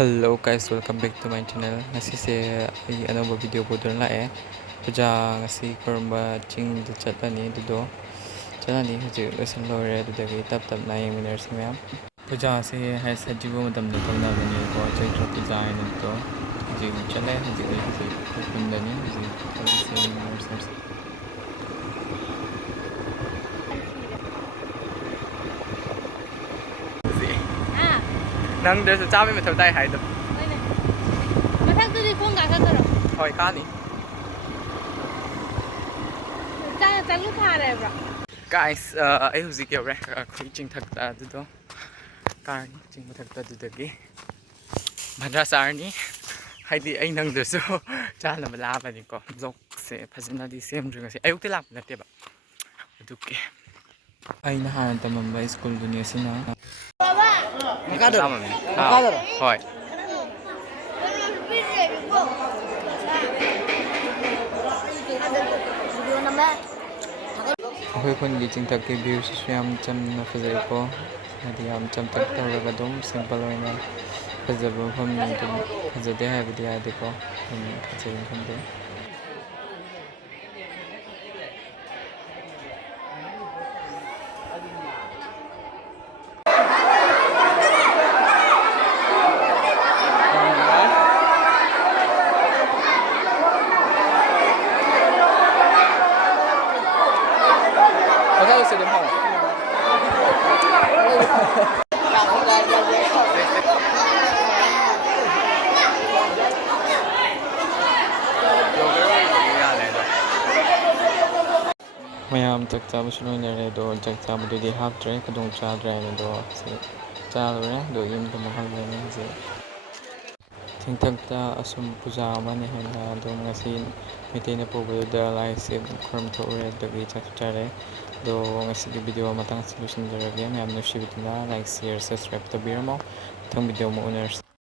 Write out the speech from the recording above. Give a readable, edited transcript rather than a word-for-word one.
Hello guys, welcome back to my channel. Ngasi se ay anong video po doon lae. Puja ngasi khoramba ching da chatlani dudo. Chatlani hujik lesson lore dudagi tap tap na yung winners mayam. Puja ngasi hay sa jibo madam na tong na bani ko check ra puja ay nito. Hujik chalay hujik ay hujik punda ni hujik hujik winners. Nang there's a chami me thawdai hai do. mathakdudi khong ga thadaro Hoi ka ni. chalu thare bra Guys, ay hujik yaw re khui ching thakta dudo. Car ni ching mathakta dudagi. Madrasa ni. Haidi ay nang duso chana malaba ni ko. Vlog se phajana di sem ring se ayuk ti lak na te ba. Aduke. Ay nahan tamamba school dunia sina. Makadar. Makadar. Hoy. Ako'y khun giting tag kay views siyam cham na fazay ko. Hadi yam cham tag tawag adum simple way na fazabong hum ni dum fazade hai video adi ko. Fazabong hum dum. Sẽ đến phòng mayam chắc chắn sẽ nói này đồ chắc chắn một đi hấp trái cái đồng trà trái này đồ sẽ chatlure đồ im cái món ăn này sẽ thỉnh thoảng ta asum puja mà này là đồ ngasin mitin na po da lai sẽ khorm thore đồ cái chatlure đồ ngasi video matang solution dari dia mayam no share like share subscribe to birmo thong video mo owners